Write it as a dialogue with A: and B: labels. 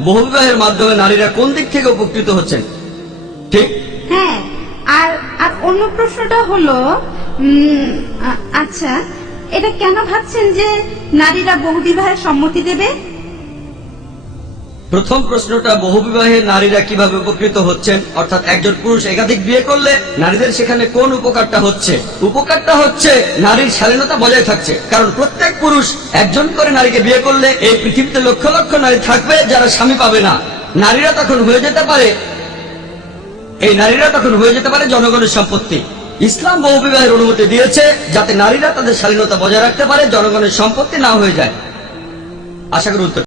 A: বহুবিবাহের মাধ্যমে নারীরা কোন দিক থেকে উপকৃত হচ্ছেন? ঠিক?
B: হ্যাঁ আর আর অন্য প্রশ্নটা হলো আচ্ছা এটা কেন ভাবছেন যে নারীরা বহুবিবাহের সম্মতি দেবে?
A: প্রথম প্রশ্নটা বহুবিবাহে নারীরা কীভাবে উপকৃত হচ্ছেন? অর্থাৎ একজন পুরুষ একাধিক বিয়ে করলে নারীদের সেখানে কোন উপকারটা হচ্ছে? উপকারটা হচ্ছে নারীর স্বাধীনতা বজায় থাকছে। কারণ প্রত্যেক পুরুষ একজন করে নারীকে বিয়ে করলে এই পৃথিবীতে লক্ষ লক্ষ নারী থাকবে যারা স্বামী পাবে না। নারীরা তখন হয়ে যেতে পারে, এই নারীরা তখন হয়ে যেতে পারে জনগণের সম্পত্তি। ইসলাম বহুবিবাহের অনুমতি দিয়েছে যাতে নারীরা তাদের স্বাধীনতা বজায় রাখতে পারে, জনগণের সম্পত্তি না হয়ে যায়। আশা করি উত্তর